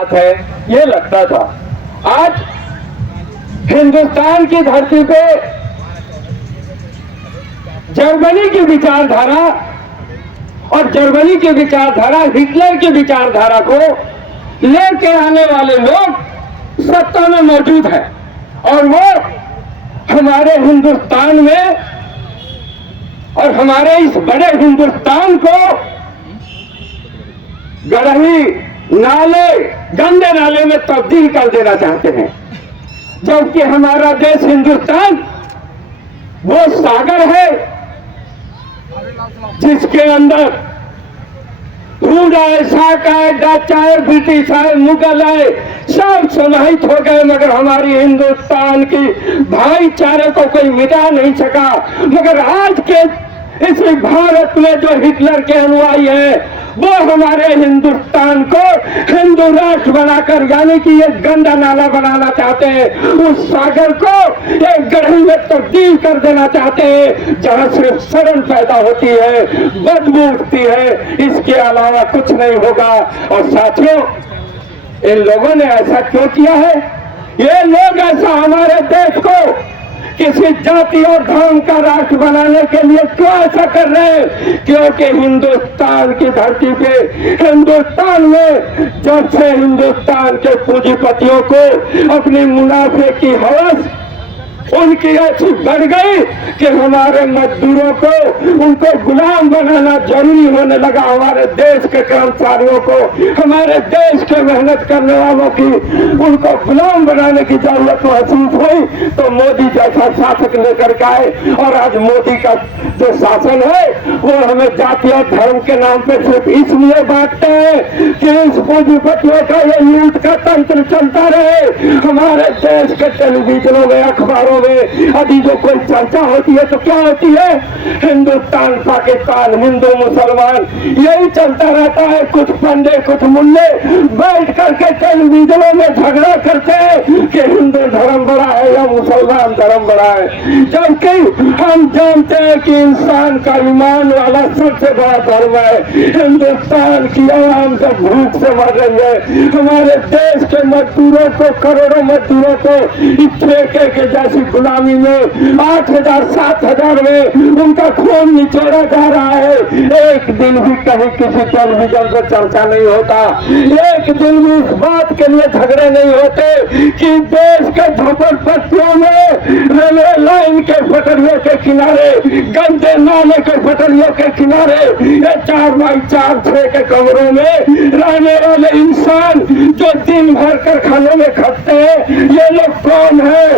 बात है ये लगता था। आज हिंदुस्तान की धरती पे जर्मनी की विचारधारा और जर्मनी की विचारधारा हिटलर की विचारधारा को लेके आने वाले लोग सत्ता में मौजूद हैं और वो हमारे हिंदुस्तान में और हमारे इस बड़े हिंदुस्तान को गढ़ही नाले, गंदे नाले में तब्दील कर देना चाहते हैं। जबकि हमारा देश हिंदुस्तान वो सागर है जिसके अंदर रूड आए, शाक आए, डच आए, ब्रिटिश आए, मुगल आए, सब समाहित हो गए, मगर हमारी हिंदुस्तान की भाईचारे को कोई मिटा नहीं सका। मगर आज के इस भारत में जो हिटलर के अनुयायी है वो हमारे हिंदुस्तान को हिंदू राष्ट्र बनाकर, यानी कि एक गंदा नाला बनाना चाहते हैं, उस सागर को एक गढ़ी में तब्दील कर देना चाहते हैं जहां सिर्फ शर्म पैदा होती है, बदबू उठती है, इसके अलावा कुछ नहीं होगा। और साथियों, इन लोगों ने ऐसा क्यों किया है? ये लोग ऐसा हमारे देश को किसी जाति और धर्म का राष्ट्र बनाने के लिए क्यों ऐसा कर रहे हैं? क्योंकि हिंदुस्तान की धरती पे, हिंदुस्तान में जब से हिंदुस्तान के पूंजीपतियों को अपनी मुनाफे की हवस उनकी ऐसी बढ़ गई कि हमारे मजदूरों को, उनको गुलाम बनाना जरूरी होने लगा। हमारे देश के कर्मचारियों को, हमारे देश के मेहनत करने वालों की, उनको गुलाम बनाने की जरूरत महसूस हुई तो मोदी जैसा शासक लेकर के आए। और आज मोदी का जो शासन है वो हमें जाति और धर्म के नाम पे सिर्फ इसलिए बांटते हैं कि इस पूंजीपतियों का ये लूट का तंत्र चलता रहे। हमारे देश के टेलीविजनों में, अखबारों में अभी जो कोई चर्चा होती है तो क्या होती है? हिंदुस्तान, पाकिस्तान, हिंदू, मुसलमान, यही चलता रहता है। कुछ पंडे, कुछ मुल्ले बैठ करके टेलीविजनों में झगड़ा करते हैं कि हिंदू धर्म बड़ा है या मुसलमान धर्म बड़ा है, जबकि हम जानते हैं कि इंसान का ईमान वाला सबसे बड़ा धर्म है। हिंदुस्तान की आवाम सब भूख से मर रही है। हमारे देश के मजदूरों को, करोड़ों मजदूरों को इस ठेके के जैसी गुलामी में 8,000, 7,000 में उनका खून निचोड़ा जा रहा है। एक दिन भी कहीं किसी टेलीविजन पर चर्चा नहीं होता, एक दिन भी इस बात के लिए झगड़े नहीं होते कि देश के झोपड़पट्टियों में, रेलवे लाइन के पटरियों के किनारे, गंदे नाले के पटरियों के किनारे, ये 4x4, 6 के कमरों में रहने वाले इंसान जो दिन भर कारखानों में खटते हैं, ये लोग कौन है?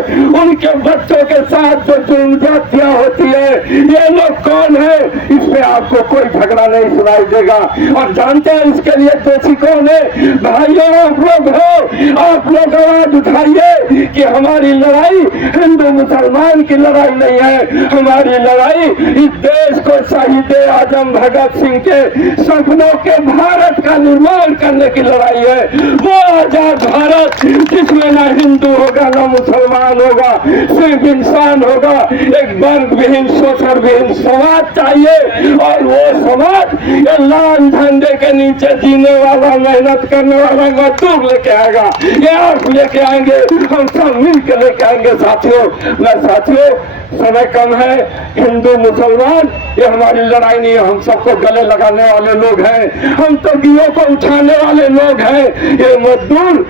उनके बच्चों के साथ जो जुल्म होती है, ये लोग कौन है? इस पे आपको कोई झगड़ा नहीं सुनाई देगा। और जानते हैं इसके लिए दोषी कौन है? भाइयों, आप लोग हो, आप लोग आवाज उठाइए कि हमारी लड़ाई हिंदू मुसलमान की लड़ाई नहीं है, हमारी लड़ाई इस देश को शहीद आजम भगत सिंह के सपनों के भारत का निर्माण करने की लड़ाई है। वो आजाद भारत जिसमें ना हिंदू होगा, ना मुसलमान होगा, सिर्फ इंसान होगा। एक वर्ग विहीन, शोषण विहीन समाज चाहिए और वो समाज ये लाल झंडे के नीचे जीने वाला, मेहनत करने वाला मजदूर लेके आएगा। ये आप लेके आएंगे, हम सब मिलकर लेके आएंगे। साथियों, समय कम है। हिंदू मुसलमान ये हमारी लड़ाई नहीं है, हम सबको गले लगाने वाले लोग हैं, हम तो दियों को उठाने वाले लोग हैं। ये मजदूर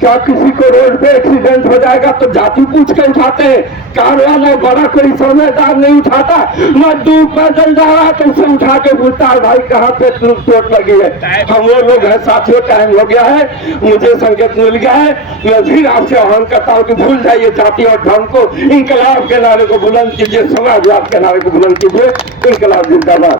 क्या किसी को रोड पे एक्सीडेंट हो जाएगा तो जाति पूछ के उठाते हैं? कार वाला बड़ा कोई समझदार नहीं उठाता। मजदूर पैदल जा रहा है तो उसे उठा के पूछता है भाई कहाँ पे चोट लगी है। हम वो लोग हैं। साथियों, टाइम हो गया है, मुझे संकेत मिल गया है। मैं फिर आपसे आह्वान करता हूँ कि भूल जाइए जाति और धर्म को, इंकलाब के नारे को बुलंद कीजिए, समाजवाद के नारे को बुलंद कीजिए। इंकलाब जिंदाबाद।